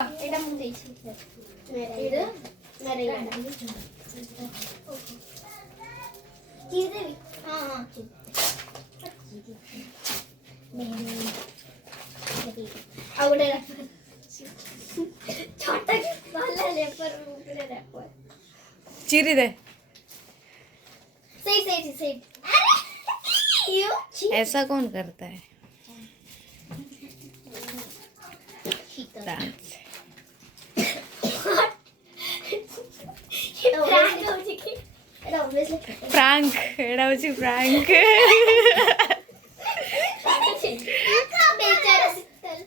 এটা মন দিয়েছি মেরে মেরে কি দেবি हां हां आवडे छोटा की वाला ले पर ऊपर रखो चिरी दे सही सही सही अरे यू ऐसा कौन करता है डांस फ्रैंक एडा होची फ्रैंक बेचारा शीतल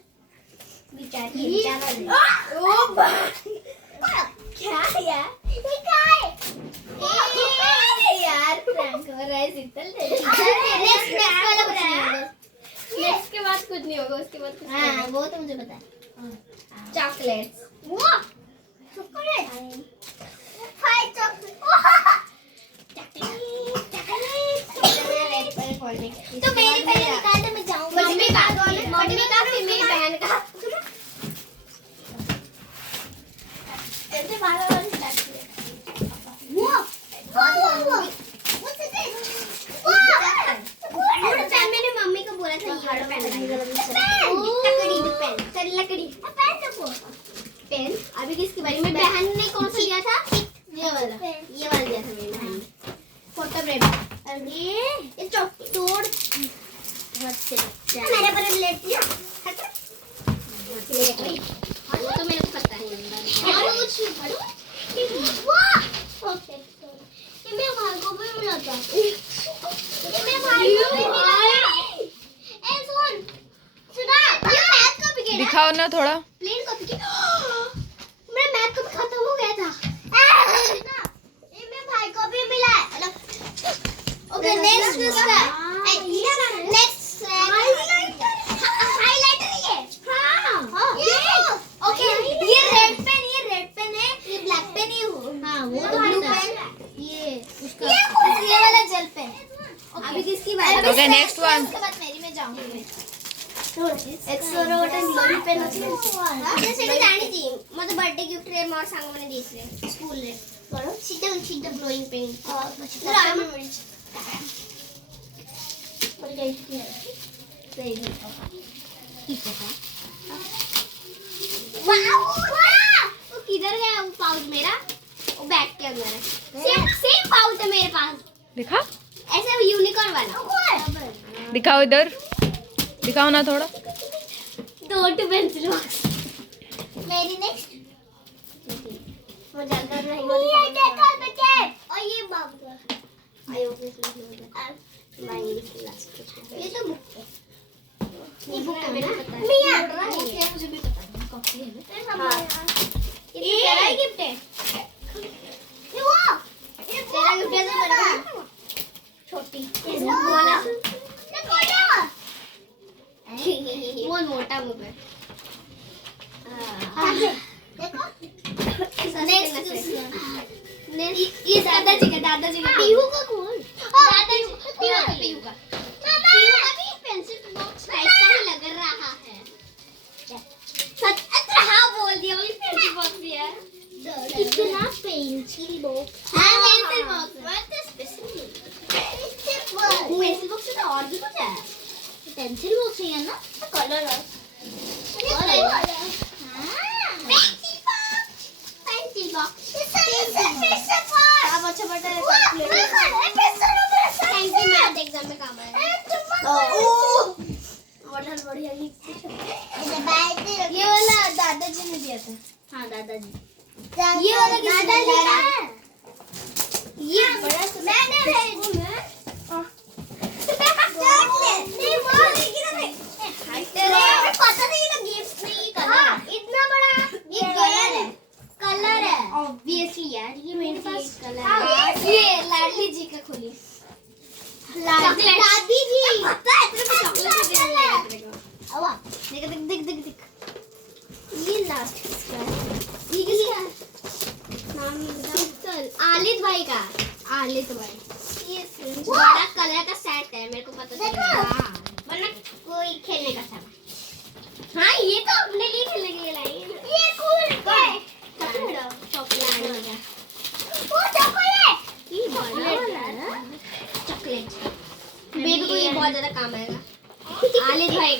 बेचारी ओ क्या यार ये क्या है अरे यार प्रैंक हो रहा है शीतल नेक्स्ट वाला बताना नेक्स्ट के बाद कुछ नहीं होगा उसके बाद हां वो तो मुझे पता है चॉकलेट्स वो चॉकलेट हाय चॉकलेट तो मेरी पहले निकाल दे मैं जाऊंगा मम्मी का फिर मेरी बहन का ऐसे बार-बार स्टार्ट किया वो मैंने मम्मी को बोला था ये वाला पेन लकड़ी पेन पेन अभी किसकी बारी में बहन ने कौन सा दिया था ये वाला दिया था मेरी बहन फोटो ब्रेड अरे ये तोड़ मेरे पर लेट लिया वो तो मेरे को पता है और कुछ वाह ओके ये मेरे भाई को भी मिला था ये मेरे भाई को भी मिला ए सुन सुना ये मैथ कॉपी के दिखाओ ना थोड़ा प्लेन कॉपी के मेरा मैथ कॉपी खत्म हो गया था ये मेरे भाई को भी मिला है ओके नेक्स्ट दूसरा नेक्स्ट हाइलाइटर ये हां ओके ये रेड पेन है ये ब्लैक पेन ये हां वो तो ब्लू पेन ये उसका ये वाला जेल पेन अभी किसकी बारी ओके नेक्स्ट वन उसके बाद मेरी में जाऊंगी एक्सोरो वाटर ग्लोइंग पेन ଅଛି हां ସେଟା ଜାଣିଛି ମତେ बर्थडे गिफ्ट रे मोर संग माने ଦେଇଥିଲେ स्कूल रे करो सीधा ग्लोइंग पेन राम और क्या किया सही ठीक है वाओ वो किधर गया वो पाउच मेरा वो बैग के अंदर है सेम पाउच है मेरे पास दिखा ऐसे यूनिकॉर्न वाला दिखाओ इधर दिखाओ ना थोड़ा दो पेंसिल बॉक्स मेरी नेक्स्ट वो जानता नहीं ये देखो बेटे और ये बाबू आयो ये तो बुक है ये बुक है मेरा मिया मुझे भी पता है कॉपी है ना ये तेरा गिफ्ट है ये वो तेरा गिफ्ट है मेरा छोटी वाला ये कौन है वो मोटा मुंह है देखो नेक्स्ट ये दादाजी का पीहू का कौन दादाजी पीहू का अभी पेंसिल बॉक्स ऐसा ही लग रहा है अच्छा हाँ बोल दिया वही पेंसिल बॉक्स यार कितना पेंसिल बॉक्स हाँ pencil box what is pencil box तो और भी कुछ है पेंसिल बॉक्स है ना कलर है पेंसिल बॉक्स अब अच्छा बटा थैंक यू मैथ एग्जाम में काम आया बहुत बढ़िया ये वाला दादाजी ने दिया था हाँ दादाजी ये वाला दादाजी का है ये बड़ा मैंने पता नहीं ना गिफ्ट नहीं कलर इतना बड़ा ये कलर है ऑब्वियसली यार ये मेरे पास कलर है ये लाडली जी का खोली दादी जी पता है तेरे को चॉकलेट देने लगा तेरे को आवा देख ये लास्ट ये किसका नाम चल आलिद भाई का आलिद भाई ये बड़ा कलर का सेट है मेरे को पता चला वरना कोई खेलने का था हाँ ये तो अपने लिए खेलने के लिए लाई ये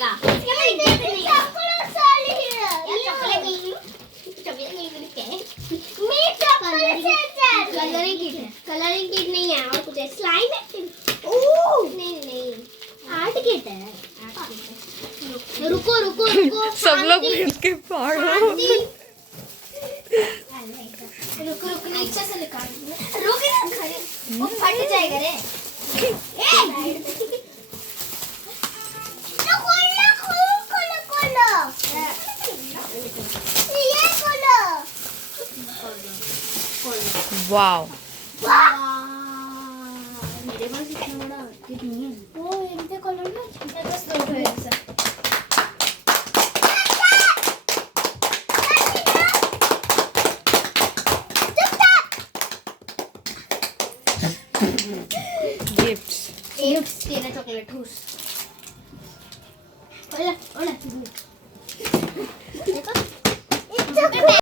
जाएगा। इसके में इज्जत नहीं है। चॉकलेट साली है। ये चॉकलेट नहीं है। मैं चॉकलेट से कलरिंग किट है। कलरिंग किट नहीं है और कुछ है। स्लाइम है। ओह नहीं आर्ट किट है। रुको रुको रुको सब लोग मिलके फाड़ो। रुको रुको नीचे से निकाल। रुक वो फट जाएगा रे। वाओ मेरे पास इतना बड़ा किट नहीं है। वो इनके कलर ना मेरे पास दो है ऐसा। गिफ्ट्स एक तेरा चॉकलेट ठूस। ओला ओला